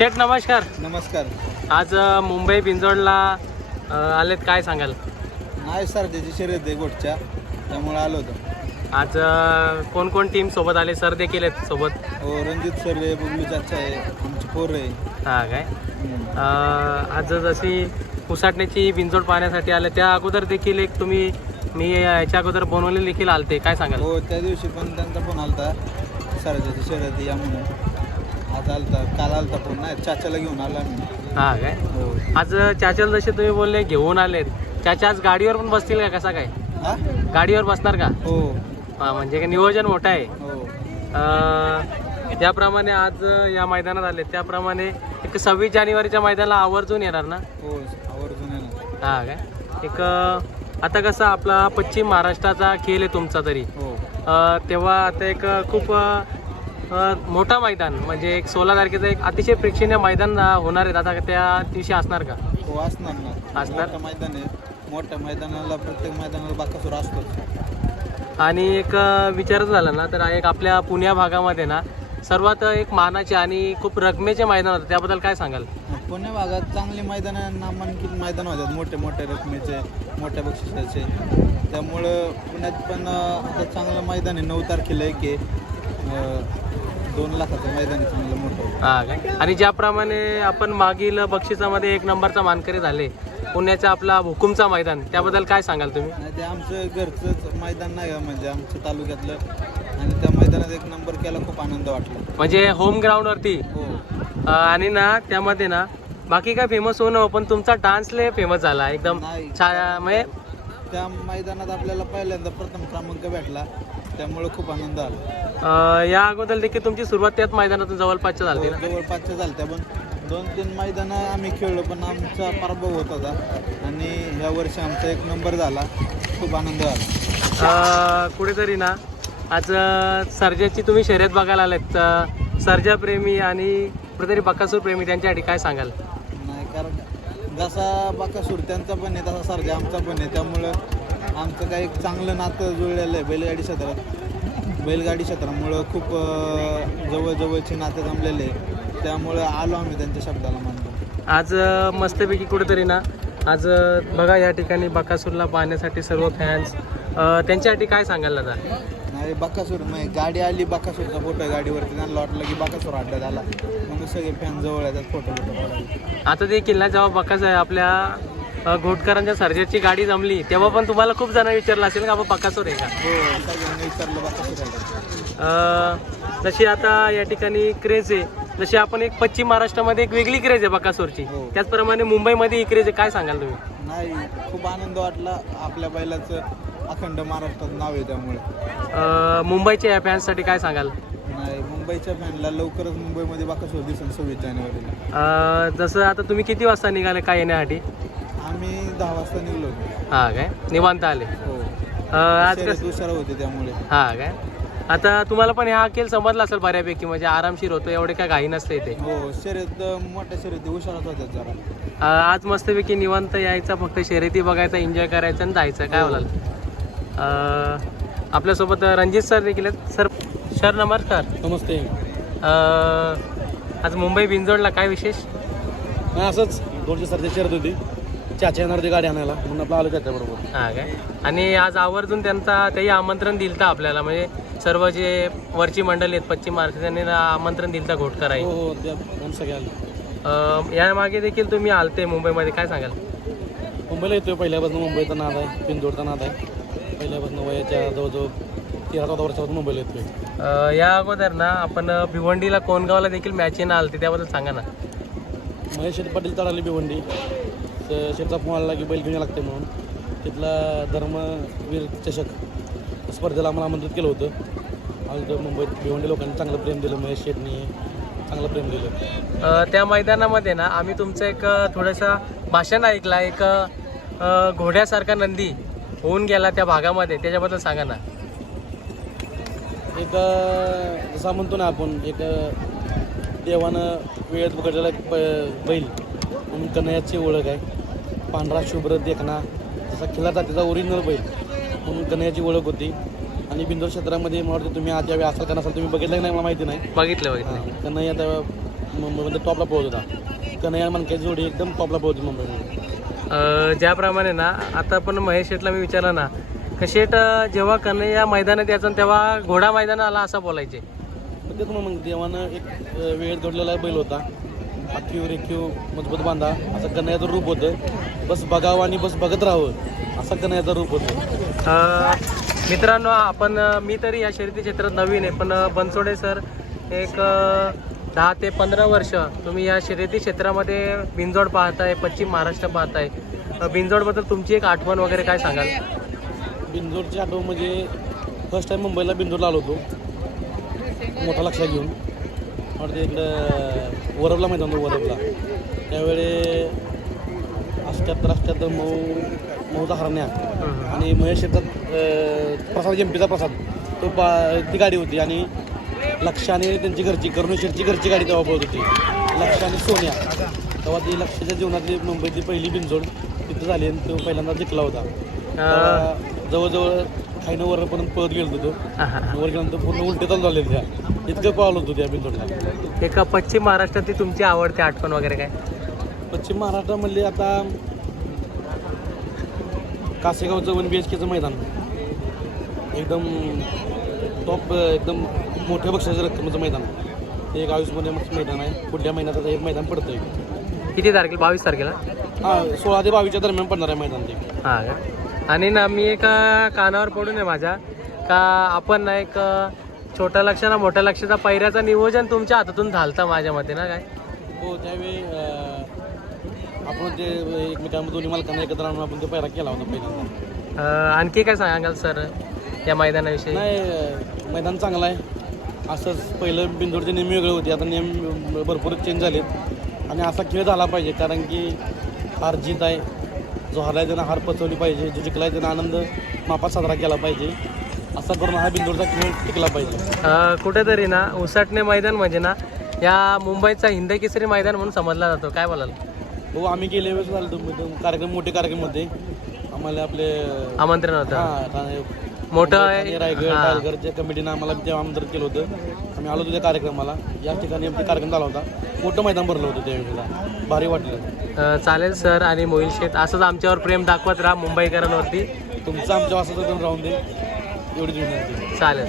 शेठ नमस्कार. नमस्कार. आज अ, मुंबई बिंजोडला अ, आलेत काय सांगाल? नाही सर त्याची शर्यत आहे गोटच्या त्यामुळे आलो होतो. आज अ, कोण कोण टीम सोबत आले? सर देखील आहेत सोबत. हो रणजित सर आहे बबलू चाचा आहे आमची पोर आहे. हा काय? हम्म. अ, आज जशी उसाटण्याची बिंजोड पाहण्यासाठी आले त्या अगोदर देखील एक तुम्ही मी याच्या अगोदर बनवले देखील आलते. काय सांगाल? हो त्या दिवशी पण त्यांचा फोन आलता. सर त्याची शर्यत आहे या म्हणून. आज आलता काल आलता फोन नाही चाचाला घेऊन आला मी. हा काय? हो. आज चाचल जसे तुम्ही बोलले घेऊन आलेत. चाचा आज गाडीवर पण बसतील का? कसा काय? हा? गाडीवर बसणार का? हो. हा, म्हणजे काय नियोजन मोठं आहे. हो. अ, ज्याप्रमाणे आज या मैदानात आले त्याप्रमाणे एक सव्वीस जानेवारीच्या मैदानाला आवर्जून येणार ना? हो आवर्जून येणार. हा काय? एक अ, आता कसं आपला पश्चिम महाराष्ट्राचा खेळ आहे तुमचा तरी. हो. अ, तेव्हा आता एक खूप अ, मोठा मैदान म्हणजे एक सोळा तारखेचं एक अतिशय प्रेक्षणीय मैदान होणार आहे. आता त्या दिवशी असणार का? हो असणार ना. असणार? मोठं मैदान आहे. मोठ्या मैदानाला प्रत्येक मैदानाला बाकासूर असतोच. आणि एक अ, विचारायचं झालं ना तर एक आपल्या पुण्या भागामध्ये ना सर्वात एक मानाचे आणि खूप रकमेचे मैदान होतं. त्याबद्दल काय सांगाल? पुणे भागात चांगली मैदान नामांकित मैदान होतात. मोठे मोठे रकमेचे मोठ्या बक्षिसाचे. त्यामुळं पुण्यात पण आता चांगलं मैदान आहे. नऊ तारखेला एक आहे. दोन लाखाचं मैदान मोठं हा काय आणि ज्याप्रमाणे आपण मागील बक्षिसामध्ये एक नंबरचा मानकरी झाले पुण्याचा आपला हुकुमचा मैदान त्याबद्दल काय सांगाल तुम्ही? आणि ते आमचं घरचंच मैदान नाही का म्हणजे आमच्या तालुक्यातलं. आणि त्या मैदानात एक नंबर केला खूप आनंद वाटला. म्हणजे होम ग्राउंडवरती? हो. अ, आणि ना त्यामध्ये ना बाकी काय फेमस होणं पण तुमचा डान्स लय फेमस झाला एकदम नाही. छा म्हणजे त्या मैदानात आपल्याला पहिल्यांदा प्रथम क्रमांक भेटला. त्यामुळे खूप आनंद आला. अ, या अगोदर देखील तुमची सुरुवात त्याच मैदानातून जवळपासच्या झाली ना? जवळपासच्या झालत्या पण दोन तीन मैदानं आम्ही खेळलो पण आमचा पराभव होत होता. आणि ह्या वर्षी आमचा एक नंबर झाला. खूप आनंद झाला अ, कुठेतरी ना आज अ, सर्जाची तुम्ही शर्यत बघायला आलेत अ, सर्जा प्रेमी आणि कुठेतरी बकासूर प्रेमी त्यांच्यासाठी काय सांगाल? नाही कारण जसा बाकासूर त्यांचा पण आहे तसा सरजा आमचा पण आहे. त्यामुळं आमचं काही एक चांगलं नातं जुळलेलं आहे बैलगाडी क्षेत्रात. बैलगाडी क्षेत्रामुळं खूप जवळजवळचे नाते जमलेले आहे. त्यामुळं आलो आम्ही त्यांच्या शब्दाला मानतो. आज मस्तपैकी कुठेतरी ना आज बघा या ठिकाणी बकासूरला पाहण्यासाठी सर्व फॅन्स त्यांच्यासाठी काय सांगाल दादा नाही बाकासूर नाही गाडी आली बाकासूरचा फोटो आहे गाडीवरती. त्यांना वाटलं की बाकासूर अड्ड्यात आला मग सगळे फॅन जवळ येतात फोटो फोटो आता देखील ना जेव्हा बकास आपल्या घोटकरांच्या सर्जाची गाडी जमली तेव्हा पण तुम्हाला खूप जण विचारलं असेल का बाबा बकासूर आहे का? हो जशी आता या ठिकाणी क्रेज आहे जशी आपण एक पश्चिम महाराष्ट्रामध्ये एक वेगळी क्रेज आहे बकासूरची हो. त्याचप्रमाणे मुंबईमध्ये ही क्रेज आहे. काय सांगाल तुम्ही? नाही खूप आनंद वाटला. आपल्या बैलाचं अखंड महाराष्ट्रात नाव आहे त्यामुळे. मुंबईच्या या फॅन्ससाठी काय सांगाल? नाही मुंबईच्या फॅनला लवकरच मुंबईमध्ये बाकासूर दिसेल सव्वीस जानेवारीला. जसं आता तुम्ही किती वाजता निघाले काय येण्यासाठी दहा वाजता निघलो होतो हा काय? निवांत आले. हो. अ, आज कसं उशिरा होते त्यामुळे. हा काय? आता तुम्हाला पण हा खेळ समजला असेल बऱ्यापैकी म्हणजे आरामशीर होतो एवढे काय घाई नसते इथे. हो शर्यत मोठ्या शर्यती उशिराच होत्यात जरा. अ, आज मस्तपैकी निवांत यायचं फक्त शर्यती बघायचं एन्जॉय करायचं आणि जायचं काय बोलाल? अ, आपल्यासोबत रणजित सर देखील आहेत. सर सर नमस्कार. नमस्ते. अ, आज मुंबई बिंजोडला काय विशेष? नाही असंच. दोनशे सरची शर्यत होती. चाचा येणार होती गाडी आणायला. म्हणून आपलं आलो त्याच्याबरोबर हा काय? आणि आज आवर्जून त्यांचा तेही आमंत्रण दिलतं आपल्याला. म्हणजे सर्व जे वरची मंडळी आहेत पश्चिम महाराष्ट्र त्यांनी आमंत्रण दिलतं घोटकर आहे हो हो त्या दोन सगळे आले. यामागे देखील तुम्ही आलते मुंबईमध्ये. काय सांगाल? मुंबईला येतोय. पहिल्यापासून मुंबईचा नाद आहे पिंजोडचा नाद आहे. पहिल्यापासून वयाच्या जवळजवळ तेरा चौदा वर्षापासून मुंबईला येतोय. अ, या अगोदर ना आपण भिवंडीला कोणगावला देखील मॅच येणं आलते त्याबद्दल सांगा ना. महेश शेठ पाटील चढाली भिवंडी. तर फोन आला की बैल घेऊन लागते म्हणून. तिथला धर्मवीर चषक स्पर्धेला आम्हाला आमंत्रित केलं होतं. आज मुंबईत भिवंडी लोकांनी चांगलं प्रेम दिलं महेश शेठनी चांगलं प्रेम दिलं. त्या मैदानामध्ये ना आम्ही तुमचं एक थोडंसं भाषण ऐकला एक घोड्यासारखा नंदी होऊन गेला त्या भागामध्ये. त्याच्याबद्दल सांगा ना. एक जसं म्हणतो ना आपण एक देवानं वेळेत पकडलेला बैल. म्हणून कन्हैयाची ओळख आहे. पांढरा शुभ्र देखना जसा खिला जातीचा ओरिजिनल बैल. म्हणून कन्हैयाची ओळख होती. आणि बिंदोर क्षेत्रामध्ये मला वाटतं तुम्ही आज यावेळी असाल का नसाल तुम्ही बघितलं की नाही मला माहिती नाही. बघितलं बघितलं. हां, कन्हैया त्या मुंबईमध्ये टॉपला पोहोच होता. कन्हैया मनक्याची जोडी एकदम टॉपला पोहोचली मुंबईमध्ये. अ, ज्याप्रमाणे ना आता पण महेश शेटला मी विचारलं ना का शेट अ, जेव्हा कन्हैया मैदानात यायचा तेव्हा घोडा मैदानात आला असं बोलायचे? पण तेच मग देवानं एक अं, वेळेत घडलेला बैल होता. आखीव रेखीव मजबूत बांधा असं कन्हैयाचं रूप होतं. बस बघावं आणि बस बघत राहावं असं कन्हैयाचं रूप होतं. मित्रांनो आपण मी तरी या शर्यती क्षेत्रात नवीन आहे पण बनसोडे सर एक दहा ते पंधरा वर्ष तुम्ही या शर्यती क्षेत्रामध्ये बिंजोड पाहताय पश्चिम महाराष्ट्र पाहताय. बिंजोडबद्दल तुमची एक आठवण वगैरे काय सांगाल? बिंदोरची आठवण म्हणजे फर्स्ट टाईम मुंबईला बिंदोरला आलो होतो. मोठा लक्षात घेऊन. और ते इकडं वरबला मैदान होतं वरबला त्यावेळी अष्ट्याहत्तर अष्ट्याहत्तर मऊ मऊचा हरण्या आणि महेश शेतात प्रसाद एमपीचा प्रसाद. तो पा ती गाडी होती. आणि लक्ष आणि त्यांची घरची करुण शेटची घरची गाडी तेव्हा पळत होती. लक्ष आणि सोन्या. तेव्हा ती लक्षाच्या जीवनातली मुंबईची पहिली बिनजोड तिथं झाली आणि तो पहिल्यांदा जिंकला होता. जवळजवळ खायनं वर पण पळत गेलो होतो. वर गेल्यानंतर पूर्ण उलटे चालू झाले त्या. इतकं पावलं होतो त्या बिनजोडला एक पश्चिम महाराष्ट्रातली तुमची आवडती आठवण वगैरे काय? पश्चिम महाराष्ट्रामधले आता कासेगावचं वन बी एच केचं मैदान. एकदम टॉप एकदम मोठ्या बक्षाच्या रक्कमेचं मैदान. ते एक आयुषमध्ये मैदान आहे. पुढल्या महिन्यात एक मैदान पडतंय. किती तारखेला? बावीस तारखेला? हां सोळा ते बावीसच्या दरम्यान पडणार आहे मैदान ते. हा आणि ना मी एका कानावर पडून आहे माझ्या. का आपण ना एक छोट्या लक्षाला मोठ्या लक्षाचा पैऱ्याचं नियोजन तुमच्या हातातून झालतं माझ्या मते ना काय? हो त्यावेळी आपण ते एकमेकांमध्ये दोन्ही मालकांना एकत्र आणून आपण तो पहिला केला होता पहिल्यांदा. आणखी काय सांगाल सर या मैदानाविषयी? नाही मैदान चांगलं आहे. असंच पहिलं बिंदोडचे नियम वेगळे होते आता नियम भरपूर चेंज झालेत. आणि असा खेळ झाला पाहिजे कारण की हार जीत आहे. जो हरलाय त्यानं हार पचवली पाहिजे जो जिंकलाय त्यानं आनंद मापात साजरा केला पाहिजे. असा करून हा बिंदोडचा खेळ टिकला पाहिजे. कुठेतरी ना उसाटणे मैदान म्हणजे ना या मुंबईचा हिंद केसरी मैदान म्हणून समजला जातो. काय बोलाल? हो आम्ही गेल्या वेळेस झालो कार्यक्रम मोठे कार्यक्रम होते. आम्हाला आपले आमंत्रण होतं. मोठं रायगड हा. रायगडच्या कमिटीनं आम्हाला तेव्हा आमंत्रित केलं होतं. आम्ही आलो होतो त्या कार्यक्रमाला. या ठिकाणी आमचा कार्यक्रम झाला होता. मोठं मैदान भरलं होतं त्यावेळेला भारी वाटलं. अ, चालेल सर आणि मोहिल शेठ असंच आमच्यावर प्रेम दाखवत राहा मुंबईकरांवरती. तुमचं आमच्या वासाचं राहून दे. एवढीच विनंती चालेल.